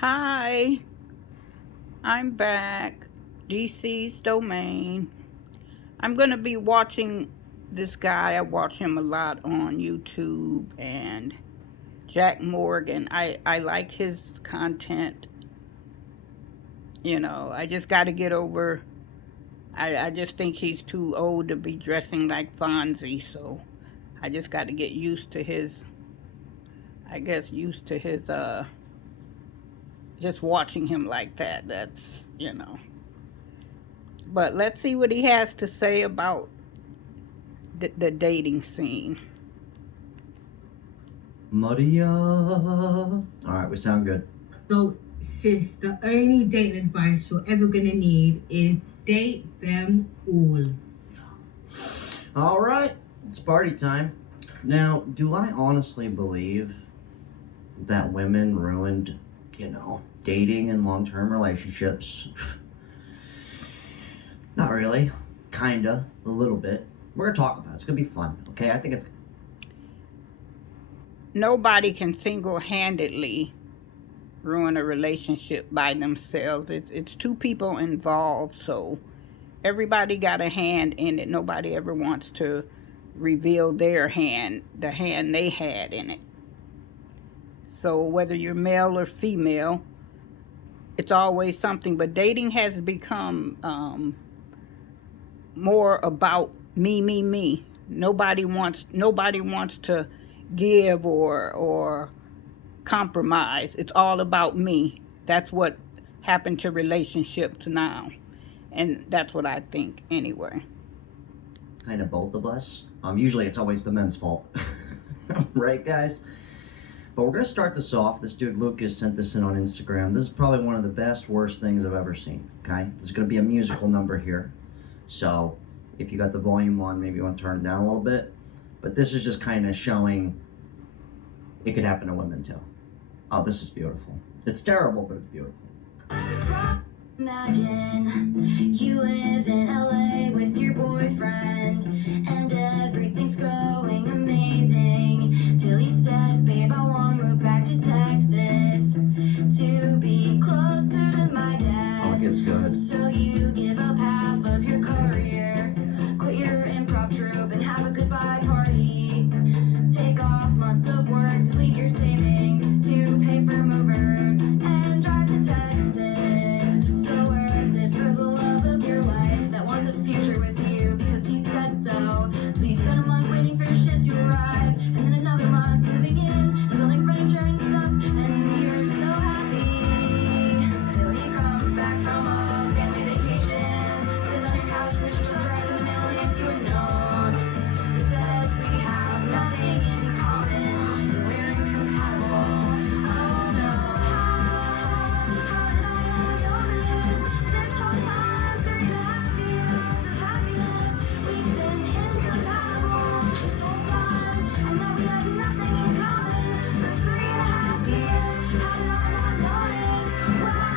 Hi, I'm back. DC's Domain. I'm going to be watching this guy. I watch him a lot on YouTube, and Jack Morgan. I like his content. I just got to get over. I just think he's too old to be dressing like Fonzie, so I just got to get used to his, just watching him like that. But let's see what he has to say about the dating scene. Maria. All right, we sound good. So, sis, the only dating advice you're ever gonna need is date them all. All right, it's party time. Now, do I honestly believe that women ruined, dating and long term relationships? Not really. Kinda. A little bit. We're gonna talk about it. It's gonna be fun, okay? I think it's. Nobody can single-handedly ruin a relationship by themselves. It's two people involved, so everybody got a hand in it. Nobody ever wants to reveal their hand, the hand they had in it. So whether you're male or female, it's always something. But dating has become more about me. Nobody wants to give or compromise. It's all about me. That's what happened to relationships now, and that's what I think anyway. Kind of both of us. Usually it's always the men's fault. Right, guys? But we're going to start this off. This dude Lucas sent this in on Instagram. This is probably one of the best, worst things I've ever seen, okay? There's going to be a musical number here. So if you got the volume on, maybe you want to turn it down a little bit. But this is just kind of showing it could happen to women too. Oh, this is beautiful. It's terrible, but it's beautiful. Imagine you live in LA with your boyfriend and everything's going amazing till he says, babe, I want to move back to Texas to be closer to my dad. Oh, it gets good. So you give up half of your career, quit your improv troupe and have a goodbye party. Take off months of work, delete your savings to pay for movers and drive to Texas. So worth it for the love of your life that wants a future with you because he said so. So you spend a month waiting for your shit to arrive, and then another month moving in and building furniture and stuff, and you're so happy till he comes back from a family vacation, sits on your couch, which just arrived in the mail, and you a note. It says we have nothing in common, we're incompatible. Oh no, how did I not notice this whole time? 3.5 years of happiness, we've been incompatible this whole time, and now we have nothing in common for 3.5 years. How did I not notice? Wow,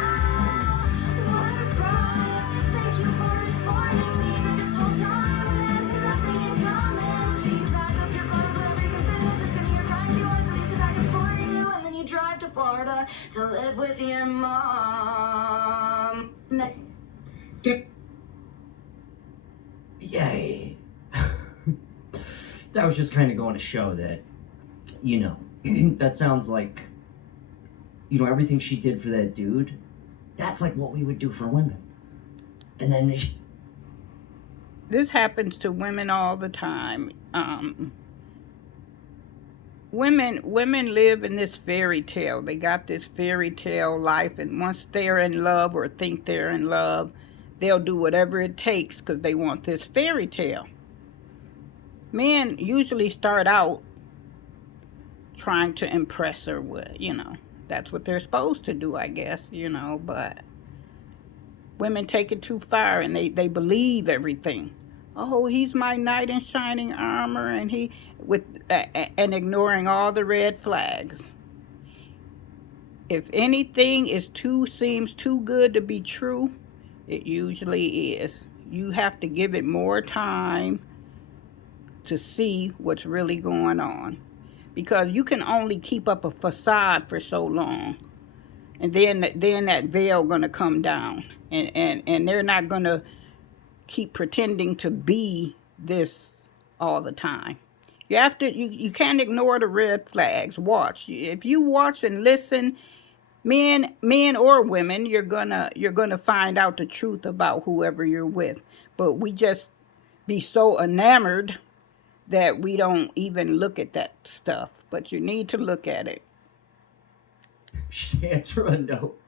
what a surprise! Thank you for informing me that this whole time we had nothing in common. So you back up your car for every good thing, just give me your kind yours, so he's back up for you, and then you drive to Florida to live with your mom. Yay. That was just kind of going to show that, that sounds like, everything she did for that dude, that's like what we would do for women. And then This happens to women all the time. Women live in this fairy tale. They got this fairy tale life, and once they're in love or think they're in love, they'll do whatever it takes because they want this fairy tale. Men usually start out trying to impress her with, that's what they're supposed to do, I guess, but women take it too far and they believe everything. Oh, he's my knight in shining armor, and and ignoring all the red flags. If anything seems too good to be true, it usually is. You have to give it more time to see what's really going on, because you can only keep up a facade for so long. and then that veil gonna come down, and they're not gonna keep pretending to be this all the time. You have to you can't ignore the red flags. Watch. If you watch and listen, men or women, you're gonna find out the truth about whoever you're with. But we just be so enamored that we don't even look at that stuff. But you need to look at it. She's answering a note.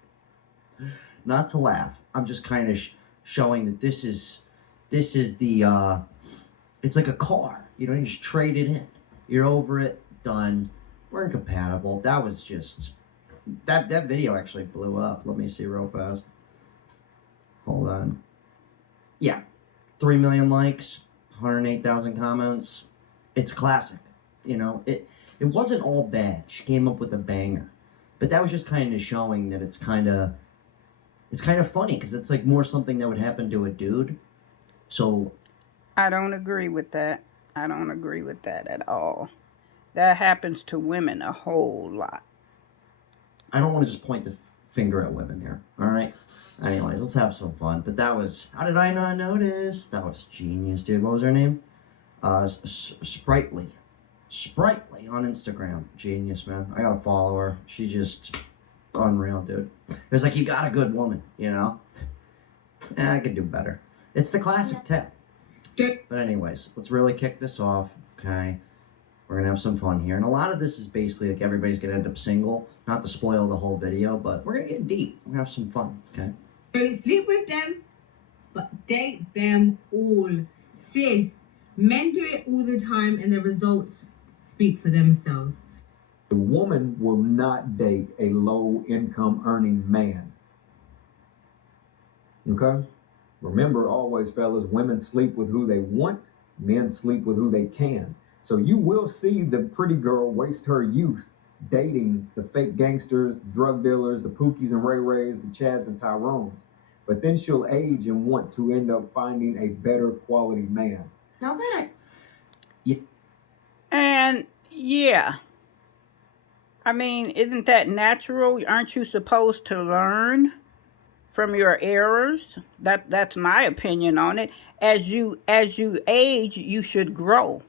Not to laugh. I'm just kind of showing that this is the it's like a car. You know, you just trade it in. You're over it, done. We're incompatible. That was just that video actually blew up. Let me see real fast. Hold on. Yeah, 3 million likes, 108,000 comments. It's classic. You know, it wasn't all bad. She came up with a banger, but that was just kind of showing that it's kind of funny because it's like more something that would happen to a dude. So I don't agree with that. I don't agree with that at all. That happens to women a whole lot. I don't want to just point the finger at women here. All right. Anyways, let's have some fun. But that was, how did I not notice? That was genius, dude. What was her name? Sprightly on Instagram. Genius, man. I gotta follow her. She's just unreal, dude. It's like, you got a good woman, you know? I could do better. It's the classic tip. But anyways, let's really kick this off, okay? We're gonna have some fun here. And a lot of this is basically like everybody's gonna end up single. Not to spoil the whole video, but we're gonna get deep. We're gonna have some fun, okay? Don't sleep with them, but date them all. Sis, men do it all the time and the results speak for themselves. The woman will not date a low income earning man. Okay? Remember always, fellas, women sleep with who they want, men sleep with who they can. So you will see the pretty girl waste her youth dating the fake gangsters, drug dealers, the Pookies and Ray Rays, the Chads and Tyrones. But then she'll age and want to end up finding a better quality man. Now that And yeah, I mean, isn't that natural? Aren't you supposed to learn from your errors? That's my opinion on it. As you age, you should grow.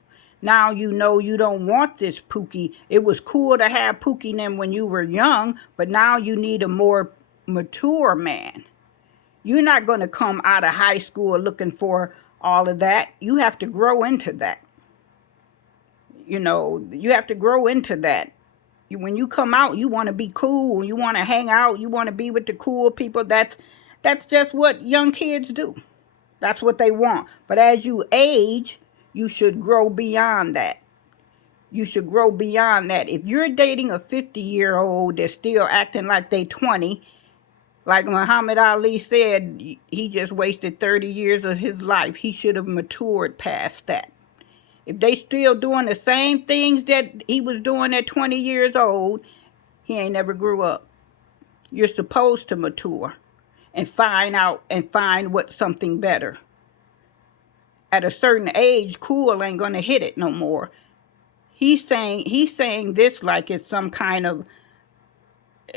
Now you know you don't want this Pookie. It was cool to have Pookie them when you were young, but now you need a more mature man. You're not going to come out of high school looking for all of that. You have to grow into that. You know, you have to grow into that. When you come out, you want to be cool. You want to hang out. You want to be with the cool people. That's just what young kids do. That's what they want. But as you age, you should grow beyond that. You should grow beyond that. If you're dating a 50-year-old that's still acting like they 20, like Muhammad Ali said, he just wasted 30 years of his life. He should have matured past that. If they still doing the same things that he was doing at 20 years old, he ain't never grew up. You're supposed to mature and find what something better. At a certain age, cool ain't gonna hit it no more. He's saying this like it's some kind of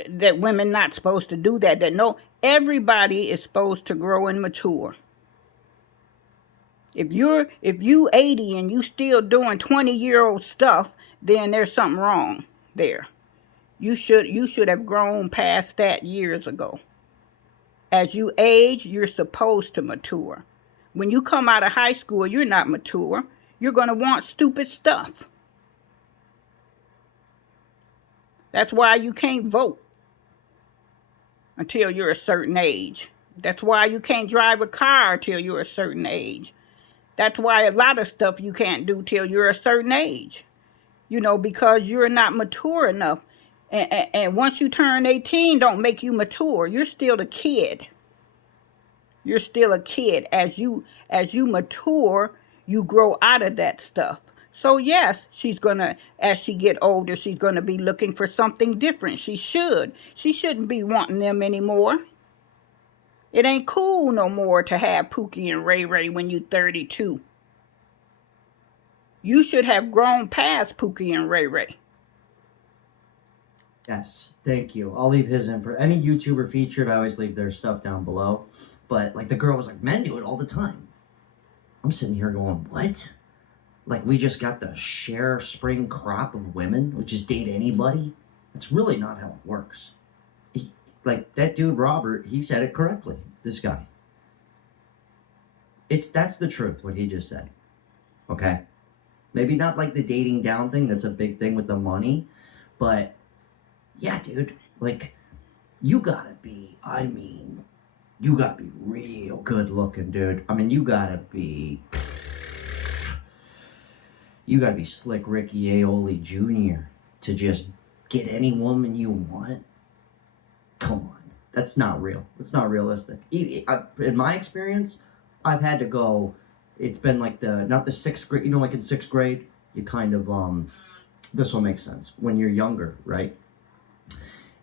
that women not supposed to do that. That no, everybody is supposed to grow and mature. If you 80 and you still doing 20-year-old stuff, then there's something wrong there. You should have grown past that years ago. As you age, you're supposed to mature. When you come out of high school, you're not mature. You're going to want stupid stuff. That's why you can't vote until you're a certain age. That's why you can't drive a car till you're a certain age. That's why a lot of stuff you can't do till you're a certain age. You know, because you're not mature enough. And once you turn 18, don't make you mature. You're still a kid. You're still a kid. As you mature, you grow out of that stuff. So yes, as she get older, she's gonna be looking for something different. She should. She shouldn't be wanting them anymore. It ain't cool no more to have Pookie and Ray Ray when you're 32. You should have grown past Pookie and Ray Ray. Yes, thank you. I'll leave his info. Any YouTuber featured, I always leave their stuff down below. But like the girl was like, men do it all the time. I'm sitting here going, what? Like we just got the share spring crop of women, which is date anybody. That's really not how it works. Like that dude Robert, he said it correctly. This guy. That's the truth what he just said. Okay, maybe not like the dating down thing. That's a big thing with the money, but yeah, dude. Like you gotta be. I mean, you gotta be real good looking, dude. I mean, you gotta be Slick Ricky Aioli Jr. to just get any woman you want. Come on, that's not real. That's not realistic. In my experience, I've had to go. It's been like not the sixth grade. You know, like in sixth grade, you kind of This will make sense when you're younger, right?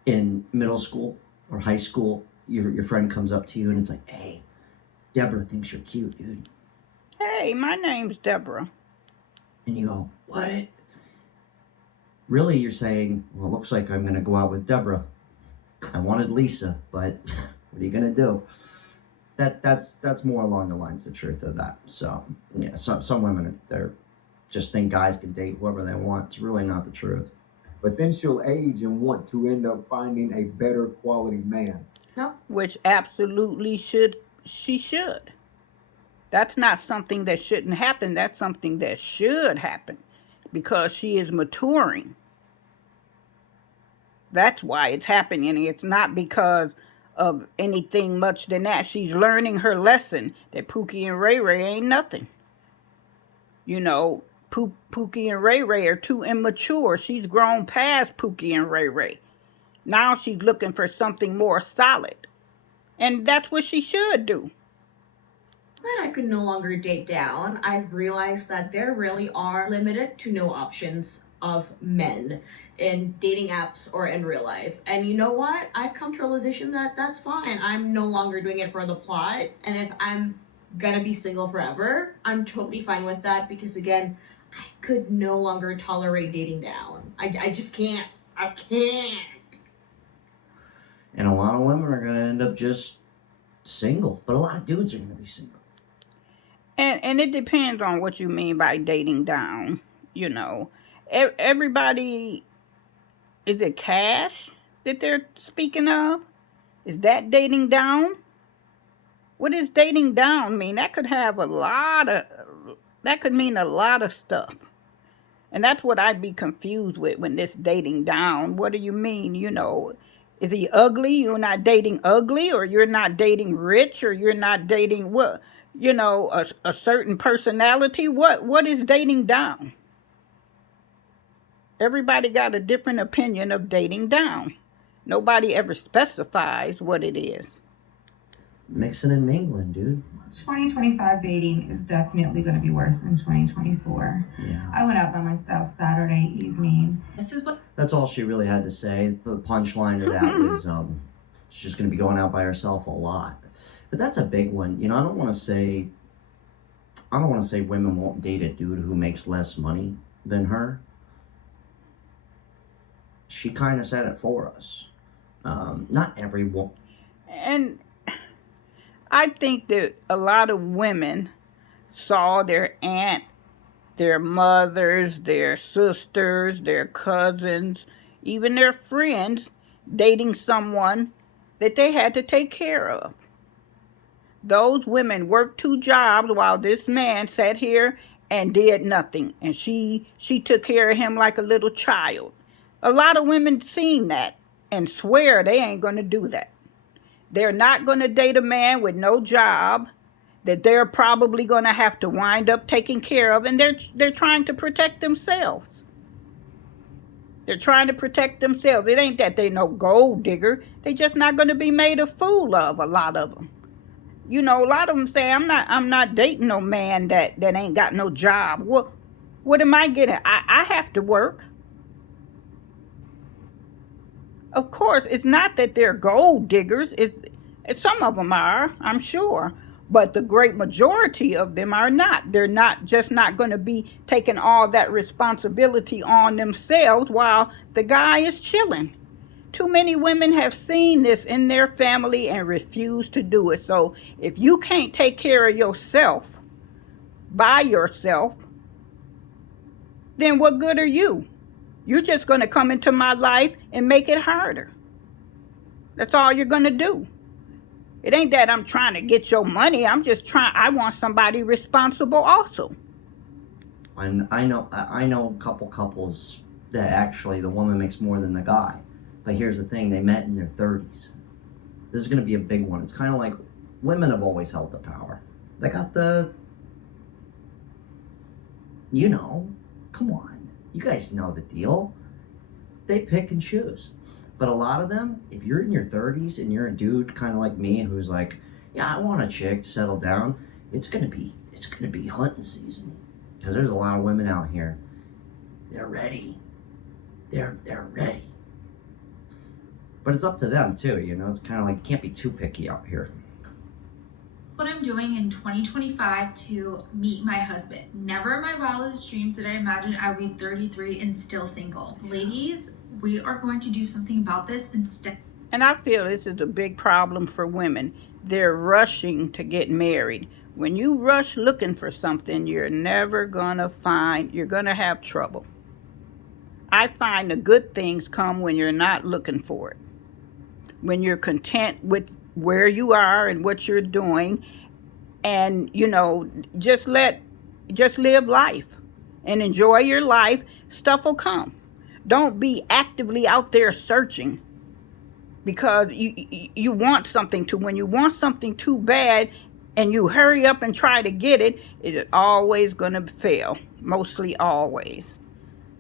In middle school or high school, your friend comes up to you and it's like, "Hey, Deborah thinks you're cute, dude." Hey, my name's Deborah. And you go, "What?" Really, you're saying, "Well, it looks like I'm gonna go out with Deborah. I wanted Lisa, but what are you gonna do?" That's more along the lines of the truth of that. So yeah, some women they're just think guys can date whoever they want. It's really not the truth. But then she'll age and want to end up finding a better quality man. Which absolutely she should. That's not something that shouldn't happen. That's something that should happen because she is maturing. That's why it's happening. It's not because of anything much than that. She's learning her lesson that Pookie and Ray Ray ain't nothing. You know, Pookie and Ray Ray are too immature. She's grown past Pookie and Ray Ray. Now she's looking for something more solid. And that's what she should do. That I could no longer date down, I've realized that there really are limited to no options of men in dating apps or in real life. And you know what? I've come to a realization that that's fine. I'm no longer doing it for the plot. And if I'm gonna be single forever, I'm totally fine with that because again, I could no longer tolerate dating down. I just can't. I can't. And a lot of women are gonna end up just single, but a lot of dudes are gonna be single. And it depends on what you mean by dating down. You know, everybody, is it cash that they're speaking of? Is that dating down? What does dating down mean? That could mean a lot of stuff. And that's what I'd be confused with when this dating down. What do you mean? You know, is he ugly? You're not dating ugly, or you're not dating rich, or you're not dating what? You know, a certain personality. What is dating down? Everybody got a different opinion of dating down. Nobody ever specifies what it is. Mixing and mingling, dude. 2025 dating is definitely going to be worse than 2024. Yeah. I went out by myself Saturday evening. That's all she really had to say. The punchline of that was she's just going to be going out by herself a lot. But that's a big one. You know, I don't want to say women won't date a dude who makes less money than her. She kind of said it for us. Not everyone. And I think that a lot of women saw their aunt, their mothers, their sisters, their cousins, even their friends dating someone that they had to take care of. Those women worked 2 jobs while this man sat here and did nothing. And she took care of him like a little child. A lot of women seen that and swear they ain't going to do that. They're not going to date a man with no job that they're probably going to have to wind up taking care of, and they're trying to protect themselves. They're trying to protect themselves. It ain't that they no gold digger. They just not going to be made a fool of, a lot of them. You know, a lot of them say, I'm not dating no man that ain't got no job. What am I getting? I have to work. Of course, it's not that they're gold diggers. Some of them are, I'm sure. But the great majority of them are not. They're not going to be taking all that responsibility on themselves while the guy is chilling. Too many women have seen this in their family and refuse to do it. So if you can't take care of yourself by yourself, then what good are you? You're just going to come into my life and make it harder. That's all you're going to do. It ain't that I'm trying to get your money. I want somebody responsible also. I know a couple couples that actually the woman makes more than the guy. But here's the thing, they met in their 30s. This is going to be a big one. It's kind of like women have always held the power. They got come on. You guys know the deal. They pick and choose. But a lot of them, if you're in your 30s and you're a dude kind of like me who's like, yeah, I want a chick to settle down, it's going to be hunting season. Because there's a lot of women out here. They're ready. They're ready. But it's up to them too, it's kind of like, you can't be too picky out here. What I'm doing in 2025 to meet my husband. Never in my wildest dreams did I imagine I would be 33 and still single. Ladies, we are going to do something about this instead. And I feel this is a big problem for women. They're rushing to get married. When you rush looking for something, you're never gonna have trouble. I find the good things come when you're not looking for it. When you're content with where you are and what you're doing, and just live life and enjoy your life, stuff will come. Don't be actively out there searching because you want something when you want something too bad and you hurry up and try to get it, it is always going to fail. Mostly always.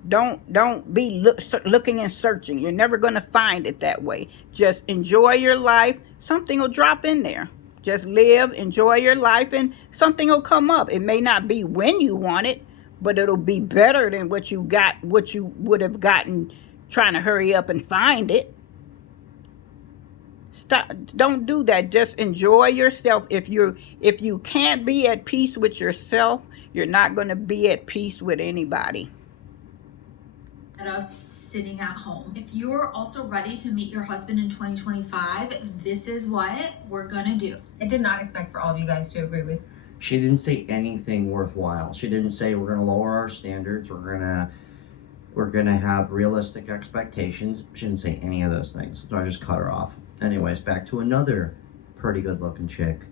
Don't be looking and searching. You're never going to find it that way. Just enjoy your life. Something will drop in there. Just live, enjoy your life, and something will come up. It may not be when you want it, but it'll be better than what you would have gotten trying to hurry up and find it. Stop. Don't do that. Just enjoy yourself. If you can't be at peace with yourself, you're not going to be at peace with anybody. Of sitting at home. If you're also ready to meet your husband in 2025, this is what we're gonna do. I did not expect for all of you guys to agree with. She didn't say anything worthwhile. She didn't say we're gonna lower our standards, we're gonna have realistic expectations. She didn't say any of those things. So I just cut her off. Anyways, back to another pretty good looking chick.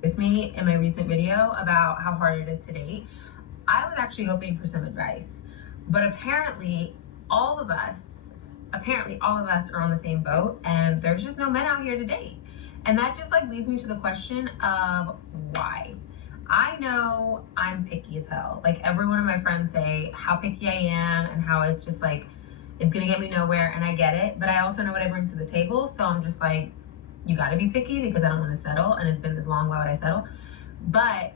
With me in my recent video about how hard it is to date, I was actually hoping for some advice. But apparently all of us are on the same boat, and there's just no men out here to date. And that just leads me to the question of why. I know I'm picky as hell. Every one of my friends say how picky I am and how it's just it's gonna get me nowhere, and I get it. But I also know what I bring to the table, so I'm just you gotta be picky because I don't want to settle, and it's been this long, why would I settle? But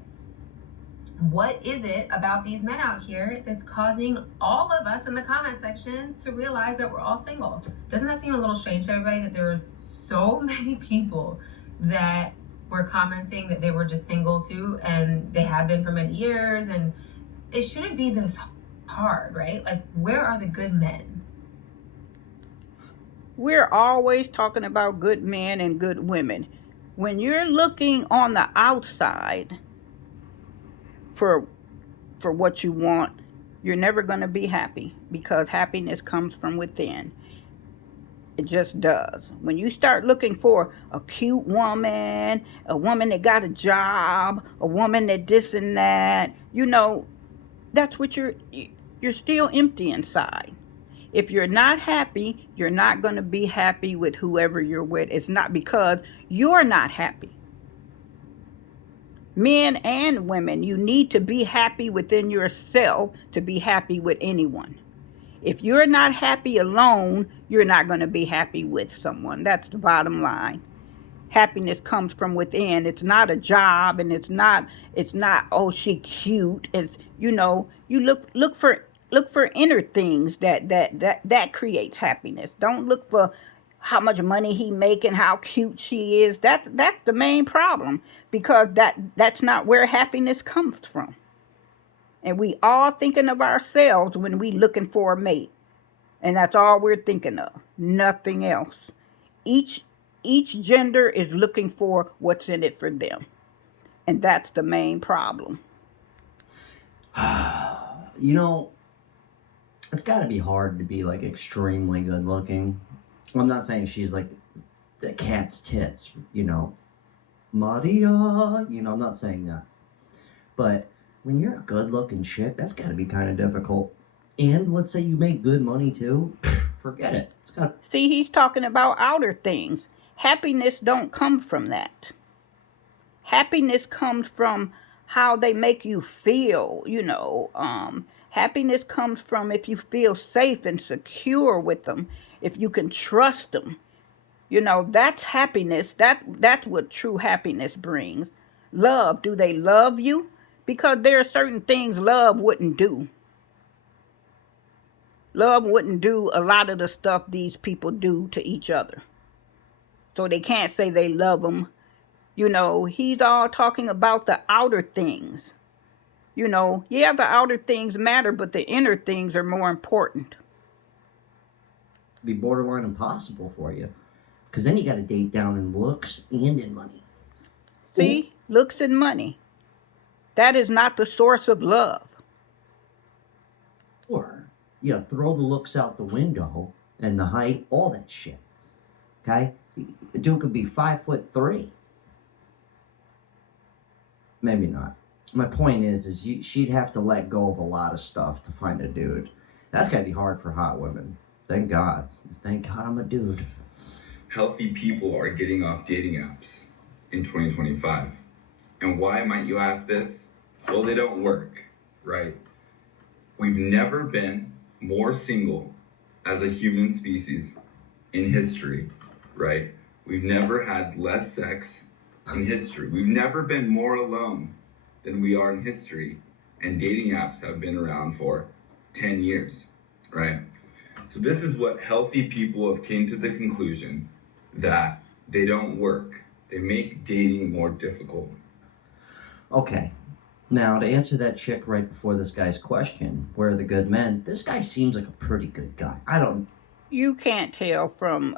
what is it about these men out here that's causing all of us in the comment section to realize that we're all single? Doesn't that seem a little strange to everybody that there was so many people that were commenting that they were just single too, and they have been for many years, and it shouldn't be this hard, right? Where are the good men? We're always talking about good men and good women. When you're looking on the outside for what you want, you're never going to be happy, because happiness comes from within. It just does. When you start looking for a cute woman, a woman that got a job, a woman that this and that, that's what you're still empty inside. If you're not happy, you're not going to be happy with whoever you're with. It's not because you're not happy. Men and women, you need to be happy within yourself to be happy with anyone. If you're not happy alone, you're not going to be happy with someone. That's the bottom line. Happiness comes from within. It's not a job, and it's not oh, she cute. It's you look for inner things that creates happiness. Don't look for how much money he making, how cute she is. That's the main problem, because that's not where happiness comes from. And we all thinking of ourselves when we looking for a mate. And that's all we're thinking of. Nothing else. Each gender is looking for what's in it for them. And that's the main problem. You know, it's got to be hard to be like extremely good looking. I'm not saying she's like the cat's tits, you know, Maria, you know, I'm not saying that. But when you're a good looking chick, that's got to be kind of difficult. And let's say you make good money too, forget it. It's got. See, he's talking about outer things. Happiness don't come from that. Happiness comes from how they make you feel, you know. Happiness comes from if you feel safe and secure with them, if you can trust them. You know, that's happiness. That's what true happiness brings. Love. Do they love you? Because there are certain things love wouldn't do. Love wouldn't do a lot of the stuff these people do to each other. So they can't say they love them. You know, he's all talking about the outer things. You know, yeah, the outer things matter, but the inner things are more important. Be borderline impossible for you. Because then you got to date down in looks and in money. See, looks and money. That is not the source of love. Or, you know, throw the looks out the window and the height, all that shit. Okay? A dude could be 5'3". Maybe not. My point is she'd have to let go of a lot of stuff to find a dude. That's got to be hard for hot women. Thank God. Thank God I'm a dude. Healthy people are getting off dating apps in 2025. And why might you ask this? Well, they don't work, right? We've never been more single as a human species in history, right? We've never had less sex in history. We've never been more alone than we are in history. And dating apps have been around for 10 years, right? So this is what healthy people have came to the conclusion that they don't work. They make dating more difficult. Okay. Now, to answer that chick right before this guy's question, where are the good men? This guy seems like a pretty good guy. You can't tell from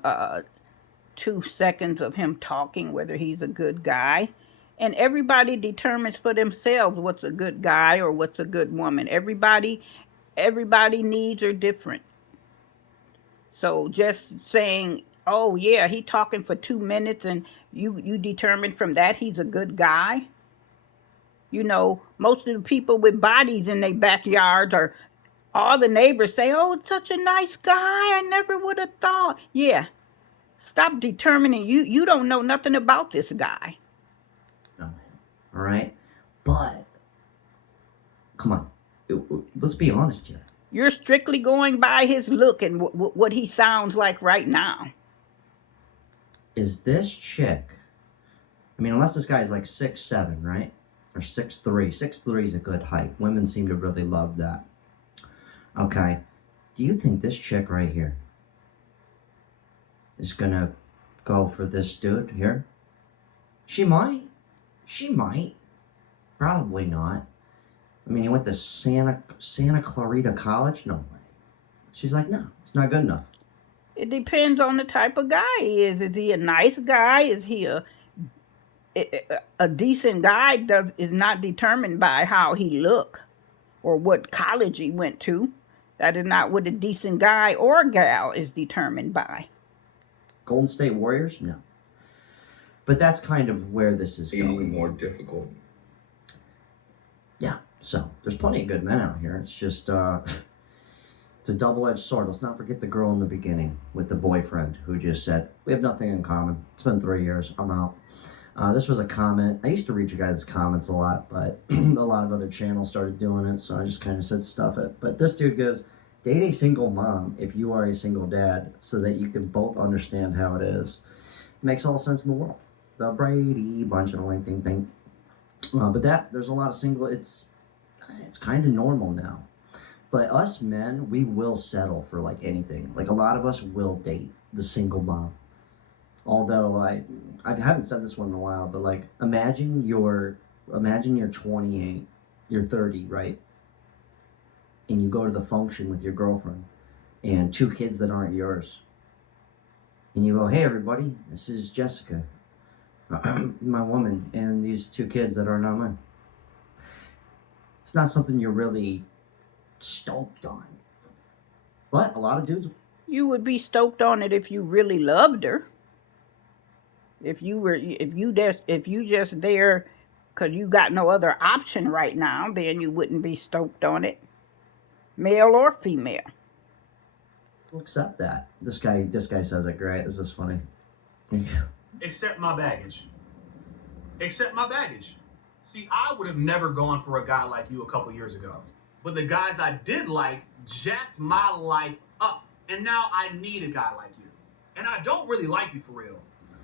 2 seconds of him talking whether he's a good guy. And everybody determines for themselves what's a good guy or what's a good woman. Everybody needs are different. So just saying, oh yeah, he talking for 2 minutes and you determine from that he's a good guy. You know, most of the people with bodies in their backyards are, all the neighbors say, oh, such a nice guy, I never would have thought. Yeah, stop determining. You don't know nothing about this guy. No, man. All right? But, come on, let's be honest here. You're strictly going by his look and what he sounds like right now. Is this chick, I mean, unless this guy's like 6'7", right? Or 6'3". 6'3" is a good height. Women seem to really love that. Okay. Do you think this chick right here is gonna go for this dude here? She might. She might. Probably not. I mean, he went to Santa Clarita College? No way. She's like, no, it's not good enough. It depends on the type of guy he is. Is he a nice guy? Is he a decent guy? Is not determined by how he look or what college he went to. That is not what a decent guy or gal is determined by. Golden State Warriors? No. But that's kind of where this is going. More difficult. Yeah, so there's plenty of good men out here. It's just, it's a double-edged sword. Let's not forget the girl in the beginning with the boyfriend who just said, we have nothing in common. It's been 3 years. I'm out. This was a comment. I used to read you guys' comments a lot, but a lot of other channels started doing it, so I just kind of said stuff it. But this dude goes, date a single mom if you are a single dad so that you can both understand how it is. Makes all sense in the world. The Brady Bunch and a LinkedIn thing. But there's a lot of single, it's kind of normal now. But us men, we will settle for like anything. Like a lot of us will date the single mom. Although I haven't said this one in a while, but like imagine you're 28, you're 30, right? And you go to the function with your girlfriend, and 2 kids that aren't yours. And you go, hey everybody, this is Jessica, my woman, and these 2 kids that are not mine. It's not something you're really stoked on. But a lot of dudes... You would be stoked on it if you really loved her. If you just there because you got no other option right now, then you wouldn't be stoked on it, male or female. We'll accept that. This guy says it great. This is funny. Accept my baggage. Accept my baggage. See, I would have never gone for a guy like you a couple years ago. But the guys I did like jacked my life up. And now I need a guy like you. And I don't really like you for real.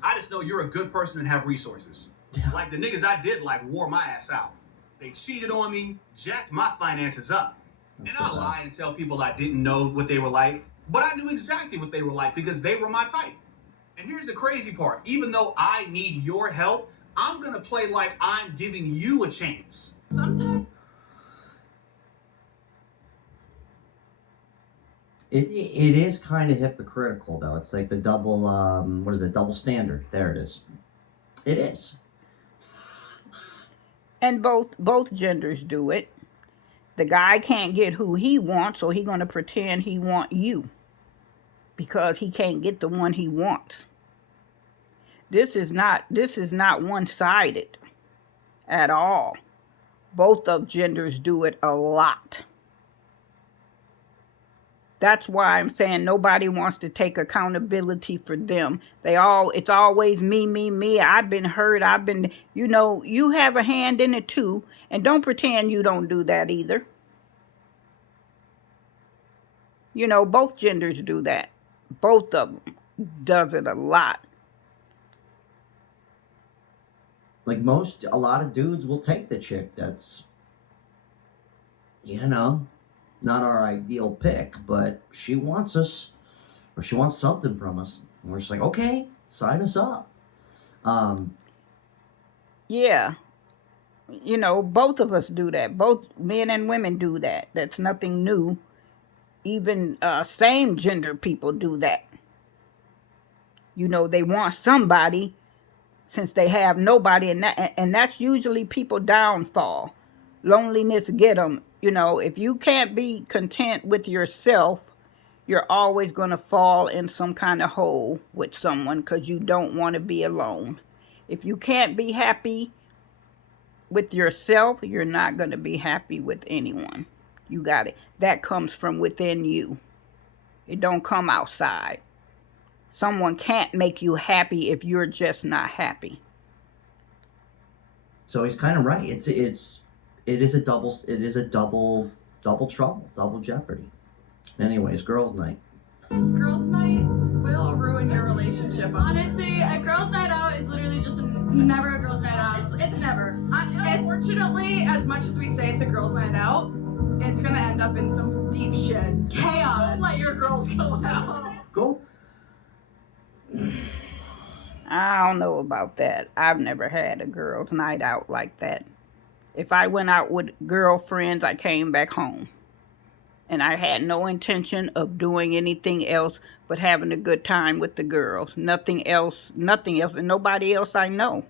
I just know you're a good person and have resources. Yeah. Like the niggas I did like wore my ass out. They cheated on me, jacked my finances up. That's and the I best. lie and tell people I didn't know what they were like. But I knew exactly what they were like because they were my type. And here's the crazy part. Even though I need your help, I'm gonna play like I'm giving you a chance. Sometimes. It is kind of hypocritical though. It's like the double, double standard. There it is. It is. And both genders do it. The guy can't get who he wants, so he's going to pretend he want you because he can't get the one he wants. This is not one-sided at all. Both of genders do it a lot. That's why I'm saying nobody wants to take accountability for them. It's always me. I've been hurt. You have a hand in it too. And don't pretend you don't do that either. Both genders do that. Both of them does it a lot. Like a lot of dudes will take the chick that's, not our ideal pick, but she wants us, or she wants something from us. And we're just like, okay, sign us up. Yeah. Both of us do that. Both men and women do that. That's nothing new. Even same gender people do that. They want somebody since they have nobody, and that's usually people's downfall. Loneliness get them. If you can't be content with yourself, you're always going to fall in some kind of hole with someone because you don't want to be alone. If you can't be happy with yourself, you're not going to be happy with anyone. You got it. That comes from within you. It don't come outside. Someone can't make you happy if you're just not happy. So he's kind of right. It is a double trouble, double jeopardy. Anyways, girls' night. Those girls' nights will ruin your relationship. Honestly, a girls' night out is literally just never a girls' night out. It's never. Unfortunately, as much as we say it's a girls' night out, it's gonna end up in some deep shit. Chaos. Don't let your girls go out. Go. I don't know about that. I've never had a girls' night out like that. If I went out with girlfriends, I came back home. And I had no intention of doing anything else but having a good time with the girls. Nothing else, and nobody else I know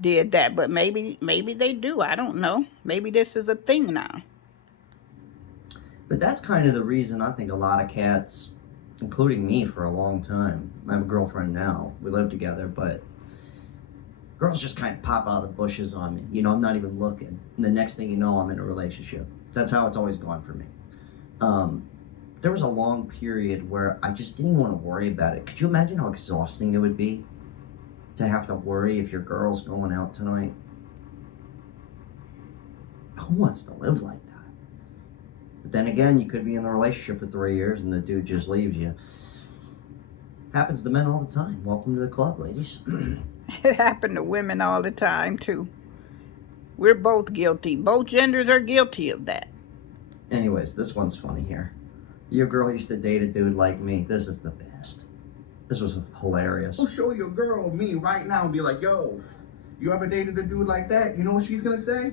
did that. But maybe they do. I don't know. Maybe this is a thing now. But that's kind of the reason I think a lot of cats, including me for a long time, I have a girlfriend now, we live together, but girls just kind of pop out of the bushes on me. I'm not even looking. And the next thing you know, I'm in a relationship. That's how it's always gone for me. There was a long period where I just didn't want to worry about it. Could you imagine how exhausting it would be to have to worry if your girl's going out tonight? Who wants to live like that? But then again, you could be in a relationship for 3 years and the dude just leaves you. Happens to men all the time. Welcome to the club, ladies. It happened to women all the time, too. We're both guilty. Both genders are guilty of that. Anyways, this one's funny here. Your girl used to date a dude like me. This is the best. This was hilarious. I'll show your girl me right now and be like, yo, you ever dated a dude like that? You know what she's gonna say?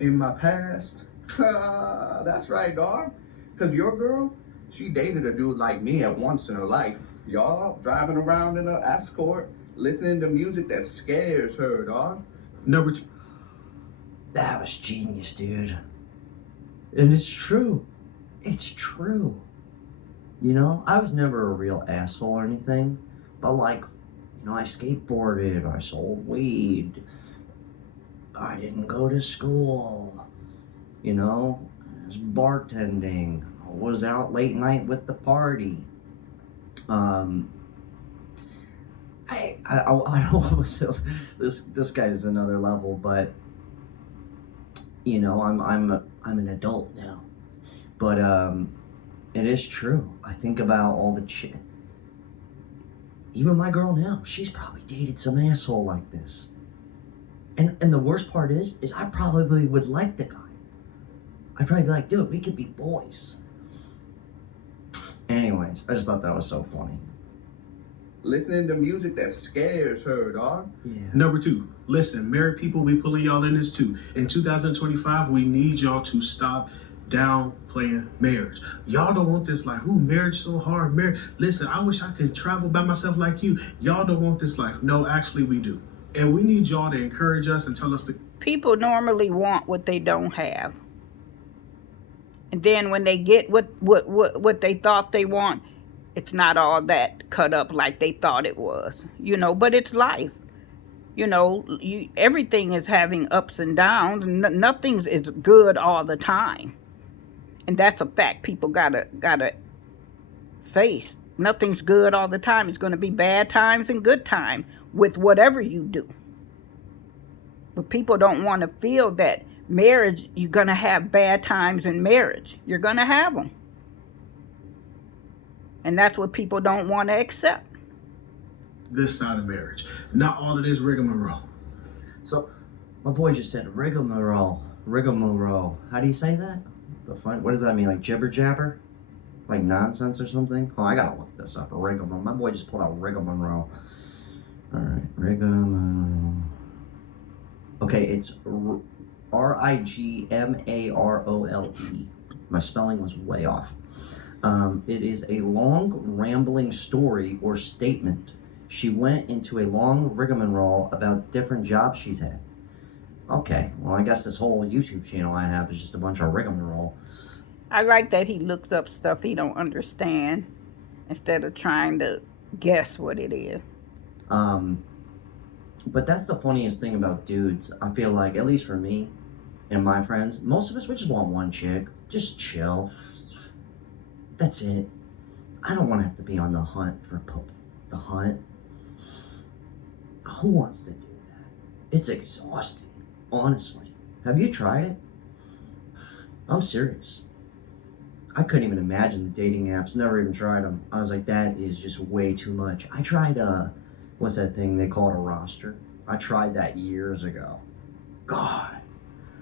In my past. That's right, dog. Because your girl, She dated a dude like me at once in her life. Y'all driving around in an escort, listening to music that scares her, dog. Number two. That was genius, dude. And it's true. It's true. You know, I was never a real asshole or anything, but like, you know, I skateboarded, I sold weed, I didn't go to school, you know, I was bartending, I was out late night with the party. I don't this guy's another level, but you know, I'm an adult now. But it is true. I think about all the shit. Even my girl now, she's probably dated some asshole like this. And the worst part is I probably would like the guy. I'd probably be like, dude, we could be boys. Anyways, I just thought that was so funny. Listening to music that scares her, dog. Yeah. Number two, listen, married people, we pulling y'all in this too. In 2025, we need y'all to stop downplaying marriage. Y'all don't want this life. Ooh, marriage so hard. Marriage. Listen, I wish I could travel by myself like you. Y'all don't want this life. No, actually we do. And we need y'all to encourage us and tell us to. People normally want what they don't have. And then when they get what they thought they want, it's not all that cut up like they thought it was. You know, but it's life. You know, everything is having ups and downs, and nothing is good all the time. And that's a fact people gotta face. Nothing's good all the time. It's going to be bad times and good times with whatever you do. But people don't want to feel that marriage, you're going to have bad times in marriage. You're going to have them. And that's what people don't want to accept. This side of marriage. Not all of this rigmarole. So, my boy just said rigmarole. Rigmarole. How do you say that? What does that mean? Like jibber jabber? Like nonsense or something? Oh, I gotta look this up. A rigmarole. My boy just pulled out rigmarole. Alright, rigmarole. Okay, it's Rigmarole. My spelling was way off. It is a long, rambling story or statement. She went into a long rigmarole about different jobs she's had. Okay, well, I guess this whole YouTube channel I have is just a bunch of rigmarole. I like that he looks up stuff he don't understand instead of trying to guess what it is. But that's the funniest thing about dudes. I feel like, at least for me and my friends, most of us, we just want one chick. Just chill. That's it. I don't want to have to be on the hunt for the hunt. Who wants to do that? It's exhausting, honestly. Have you tried it? I'm serious. I couldn't even imagine the dating apps. Never even tried them. I was like, that is just way too much. I tried, what's that thing they call it, a roster? I tried that years ago. God.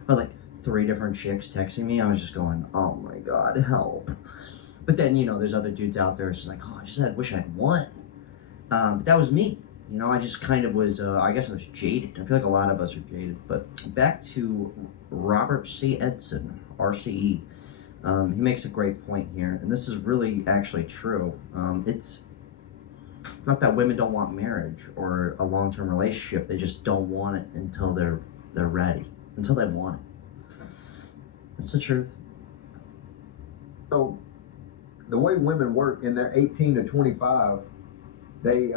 I had like 3 different chicks texting me. I was just going, oh my God, help. But then, you know, there's other dudes out there. It's just like, oh, I wish I had one. But that was me. You know, I just kind of was, I guess I was jaded. I feel like a lot of us are jaded. But back to Robert C. Edson, RCE. He makes a great point here. And this is really actually true. It's not that women don't want marriage or a long-term relationship. They just don't want it until they're ready. Until they want it. That's the truth. So, the way women work in their 18 to 25, they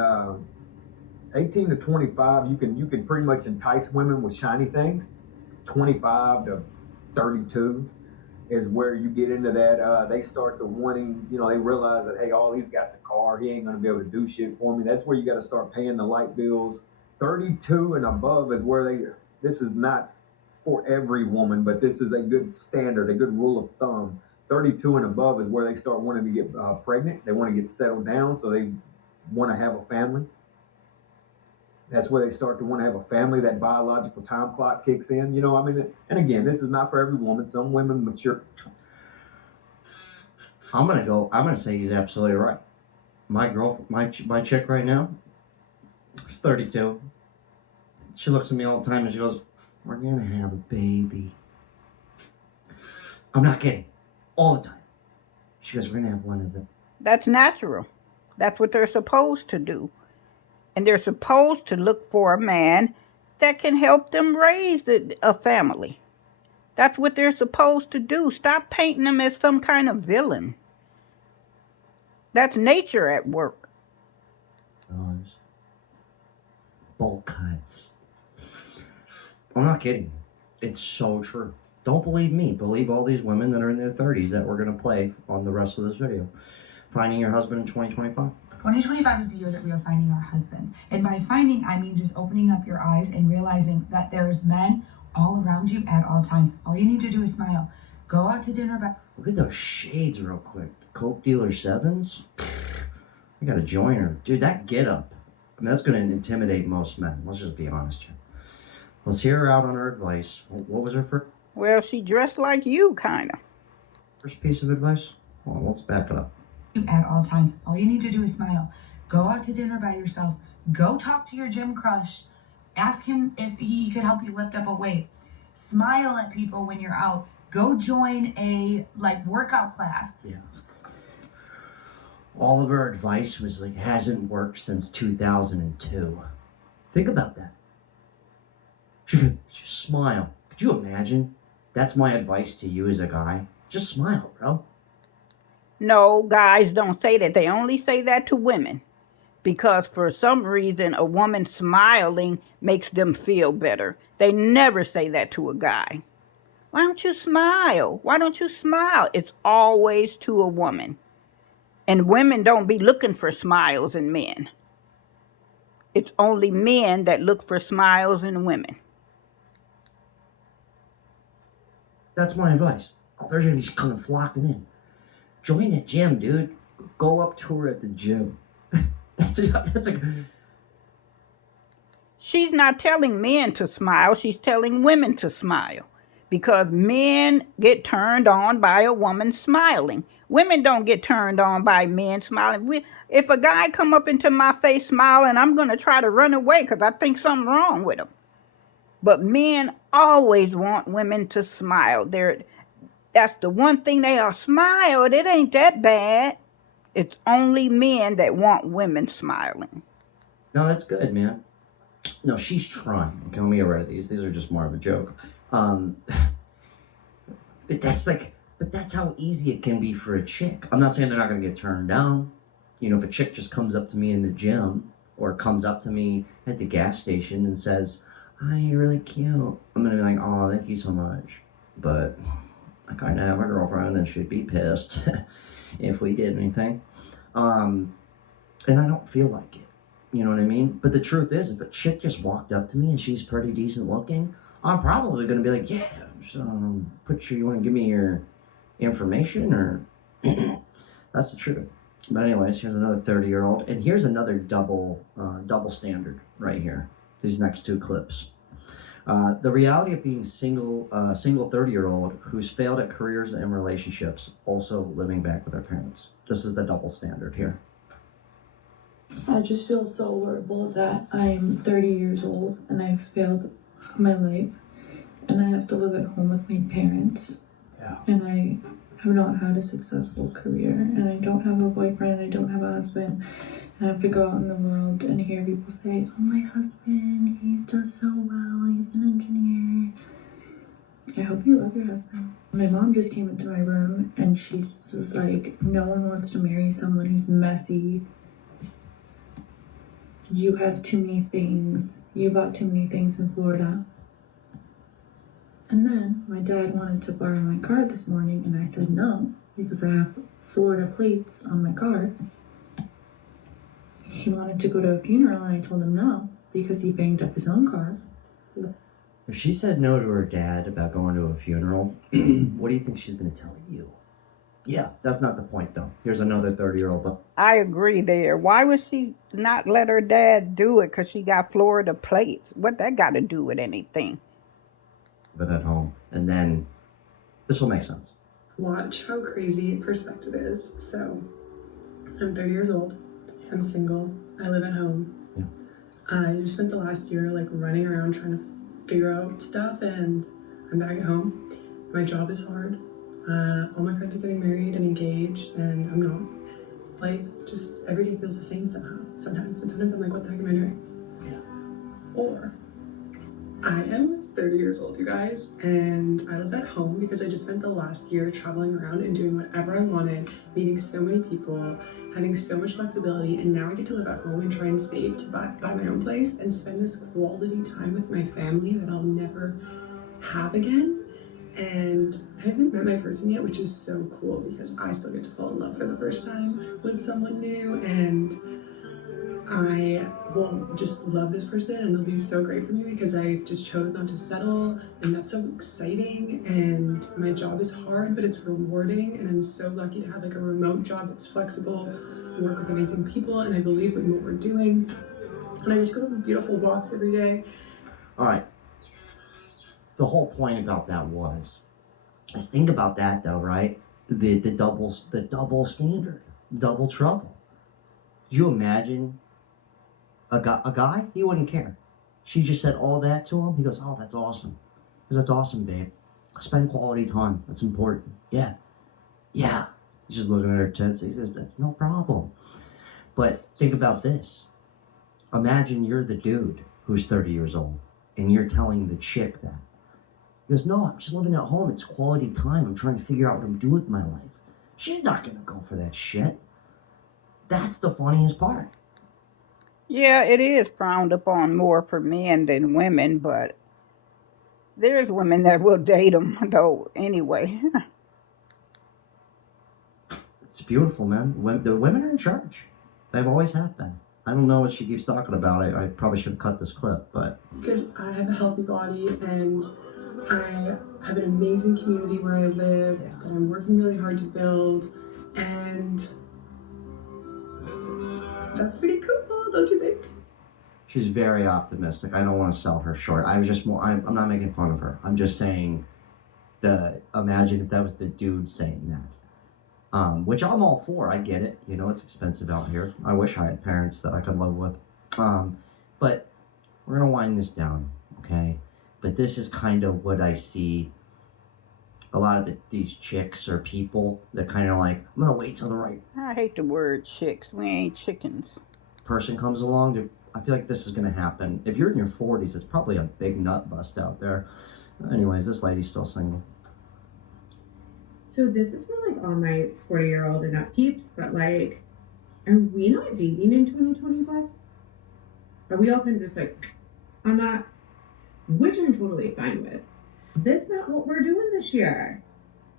18 to 25, you can pretty much entice women with shiny things. 25 to 32 is where you get into that. They start to wanting, you know, they realize that, hey, all he's got's a car. He ain't going to be able to do shit for me. That's where you got to start paying the light bills. 32 and above is where this is not for every woman, but this is a good standard, a good rule of thumb. 32 and above is where they start wanting to get pregnant. They want to get settled down, so they want to have a family. That's where they start to want to have a family. That biological time clock kicks in. You know, I mean, and again, this is not for every woman. Some women mature. I'm gonna say he's absolutely right. My chick right now, she's 32. She looks at me all the time and she goes, "We're gonna have a baby." I'm not kidding. All the time. She goes, we're going to have one of them. That's natural. That's what they're supposed to do. And they're supposed to look for a man that can help them raise a family. That's what they're supposed to do. Stop painting them as some kind of villain. That's nature at work. Bowl cuts. I'm not kidding. It's so true. Don't believe me. Believe all these women that are in their 30s that we're going to play on the rest of this video. Finding your husband in 2025. 2025 is the year that we are finding our husbands. And by finding, I mean just opening up your eyes and realizing that there's men all around you at all times. All you need to do is smile. Go out to dinner. Look at those shades real quick. The Coke Dealer 7s. I got to join her. Dude, that get up. I mean, that's going to intimidate most men. Let's just be honest here. Let's hear her out on her advice. What was her first? Well, she dressed like you, kind of. First piece of advice? Well, let's back it up. At all times. All you need to do is smile. Go out to dinner by yourself. Go talk to your gym crush. Ask him if he could help you lift up a weight. Smile at people when you're out. Go join a workout class. Yeah. All of her advice was like, hasn't worked since 2002. Think about that. She could just smile. Could you imagine? That's my advice to you as a guy. Just smile, bro. No, guys don't say that. They only say that to women. Because for some reason, a woman smiling makes them feel better. They never say that to a guy. Why don't you smile? Why don't you smile? It's always to a woman. And women don't be looking for smiles in men. It's only men that look for smiles in women. That's my advice. Oh, there's going to be coming flocking in. Join the gym, dude. Go up to her at the gym. That's a. She's not telling men to smile. She's telling women to smile. Because men get turned on by a woman smiling. Women don't get turned on by men smiling. If a guy come up into my face smiling, I'm going to try to run away because I think something wrong with him. But men always want women to smile. That's the one thing they are. Smile. It ain't that bad. It's only men that want women smiling. No, that's good, man. No, she's trying. Okay, let me get rid of these. These are just more of a joke. But that's how easy it can be for a chick. I'm not saying they're not going to get turned down. You know, if a chick just comes up to me in the gym or comes up to me at the gas station and says, "Hi, you're really cute," I'm going to be like, "Oh, thank you so much. But I kind of have a girlfriend and she'd be pissed if we did anything." And I don't feel like it. You know what I mean? But the truth is, if a chick just walked up to me and she's pretty decent looking, I'm probably going to be like, "Yeah, you want to give me your information?" Or that's the truth. But anyways, here's another 30-year-old. And here's another double standard right here. These next two clips. The reality of being single 30-year-old who's failed at careers and relationships, also living back with their parents. This is the double standard here. I just feel so horrible that I'm 30 years old and I've failed my life and I have to live at home with my parents. Yeah. And I have not had a successful career and I don't have a boyfriend, I don't have a husband. And I have to go out in the world and hear people say, "Oh, my husband, he does so well, he's an engineer." I hope you love your husband. My mom just came into my room and she was like, "No one wants to marry someone who's messy. You have too many things. You bought too many things in Florida." And then my dad wanted to borrow my car this morning and I said no because I have Florida plates on my car. He wanted to go to a funeral and I told him no because he banged up his own car. If she said no to her dad about going to a funeral, what do you think she's going to tell you? Yeah, that's not the point, though. Here's another 30-year-old. I agree there. Why would she not let her dad do it? Because she got Florida plates. What that got to do with anything? But at home. And then this will make sense. Watch how crazy perspective is. So, I'm 30 years old. I'm single. I live at home. Yeah. I just spent the last year running around trying to figure out stuff, and I'm back at home. My job is hard. All my friends are getting married and engaged, and I'm not. Life just, every day feels the same somehow, sometimes. And sometimes I'm like, what the heck am I doing? Or I am 30 years old, you guys, and I live at home because I just spent the last year traveling around and doing whatever I wanted, meeting so many people, having so much flexibility, and now I get to live at home and try and save to buy my own place and spend this quality time with my family that I'll never have again. And I haven't met my person yet, which is so cool because I still get to fall in love for the first time with someone new, and I will just love this person and they'll be so great for me because I just chose not to settle, and that's so exciting. And my job is hard, but it's rewarding, and I'm so lucky to have like a remote job that's flexible and work with amazing people, and I believe in what we're doing, and I just go on beautiful walks every day. All right. The whole point about that was, let's think about that though, right? The double standard, double trouble. Could you imagine a guy? He wouldn't care. She just said all that to him. He goes, oh, that's awesome. Because that's awesome, babe. Spend quality time. That's important. Yeah. He's just looking at her tits. He says, that's no problem. But think about this. Imagine you're the dude who's 30 years old and you're telling the chick that. He goes, no, I'm just living at home. It's quality time. I'm trying to figure out what I'm doing with my life. She's not going to go for that shit. That's the funniest part. Yeah, it is frowned upon more for men than women, but there's women that will date them, though, anyway. It's beautiful, man. The women are in charge. They've always have been. I don't know what she keeps talking about. I probably should have cut this clip, but... Because I have a healthy body, and I have an amazing community where I live that I'm working really hard to build, and that's pretty cool, don't you think? She's very optimistic. I don't want to sell her short. I was just more... I'm not making fun of her. I'm just saying imagine if that was the dude saying that. Which I'm all for. I get it. You know, it's expensive out here. I wish I had parents that I could live with. But we're going to wind this down, okay? But this is kind of what I see a lot of these chicks or people that kind of like, I'm going to wait till the right I hate the word chicks. We ain't chickens. person comes along. I feel like this is going to happen. If you're in your 40s, it's probably a big nut bust out there. Anyways, this lady's still single. So this is for like all my 40-year-old and up peeps, but like, are we not dating in 2025? Are we all kind of just like on that? Which I'm totally fine with. This not what we're doing this year.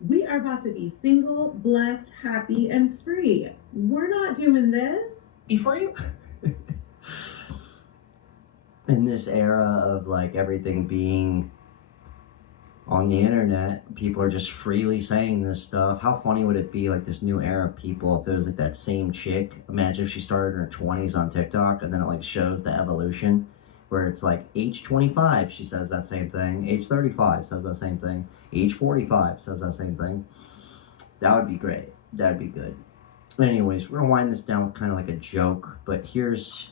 We are about to be single, blessed, happy, and free. We're not doing this. Before you... In this era of like everything being on the internet, people are just freely saying this stuff. How funny would it be, like this new era of people, if it was like that same chick? Imagine if she started in her 20s on TikTok and then it like shows the evolution where it's like age 25, she says that same thing. Age 35 says that same thing. Age 45 says that same thing. That would be great. That'd be good. Anyways, we're gonna wind this down with kind of like a joke, but here's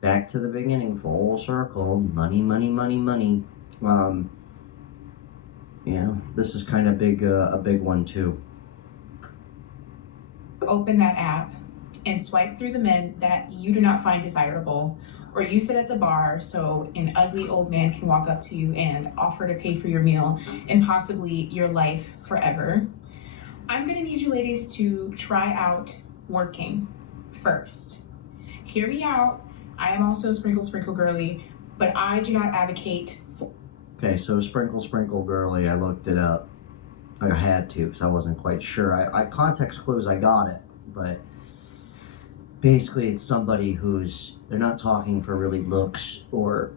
back to the beginning, full circle. Money, money, money, money. Yeah, this is kind of big, a big one too. Open that app and swipe through the men that you do not find desirable, or you sit at the bar so an ugly old man can walk up to you and offer to pay for your meal and possibly your life forever. I'm gonna need you ladies to try out working first. Hear me out. I am also Sprinkle Sprinkle Girly, but I do not advocate for... Okay, so Sprinkle Sprinkle Girly, I looked it up. I had to because I wasn't quite sure. I context clues, I got it, but basically it's somebody who's, they're not talking for really looks or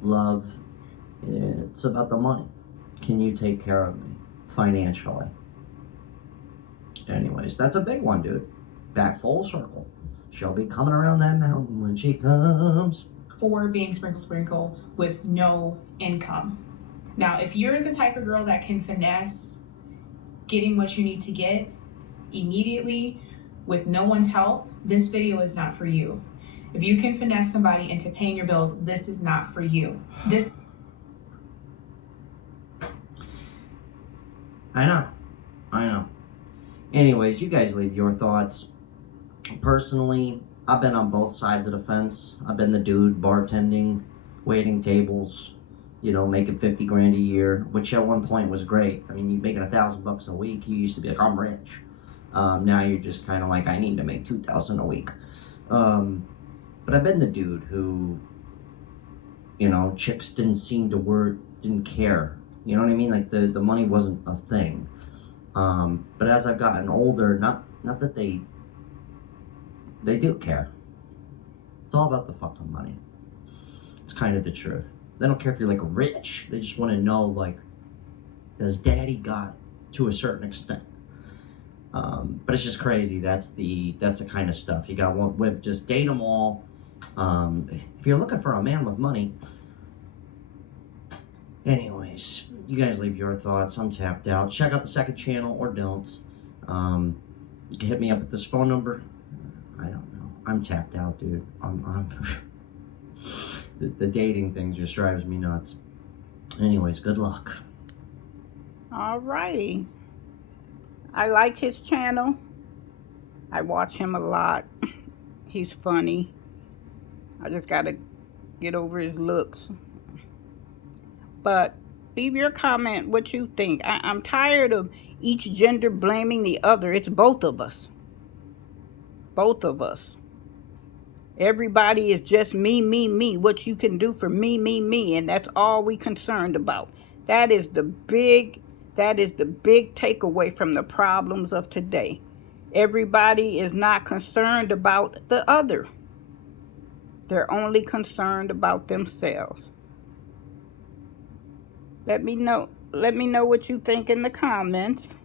love. It's about the money. Can you take care of me financially? Anyways, that's a big one, dude. Back full circle. She'll be coming around that mountain when she comes. For being Sprinkle Sprinkle with no income. Now, if you're the type of girl that can finesse getting what you need to get immediately with no one's help, this video is not for you. If you can finesse somebody into paying your bills, this is not for you. This... I know. I know. Anyways, you guys leave your thoughts. Personally, I've been on both sides of the fence. I've been the dude bartending, waiting tables, you know, making 50 grand a year, which at one point was great. I mean, you making $1,000 a week, you used to be like, I'm rich. Now you're just kind of like, I need to make 2,000 a week. But I've been the dude who, you know, chicks didn't care. You know what I mean? Like the money wasn't a thing. But as I've gotten older, not that they do care. It's all about the fucking money. It's kind of the truth. They don't care if you're like rich. They just want to know, like, does daddy got to a certain extent? But it's just crazy. That's the kind of stuff. You got one, just date them all. If you're looking for a man with money. Anyways, you guys leave your thoughts. I'm tapped out. Check out the second channel or don't. You can hit me up at this phone number. I don't know. I'm tapped out, dude. I'm the dating thing just drives me nuts. Anyways, good luck. Alrighty. I like his channel. I watch him a lot. He's funny. I just gotta get over his looks. But leave your comment what you think. I'm tired of each gender blaming the other. It's both of us. Both of us. Everybody is just me, me, me. What you can do for me, me, me. And that's all we concerned about. That is the big takeaway from the problems of today. Everybody is not concerned about the other. They're only concerned about themselves. Let me know what you think in the comments.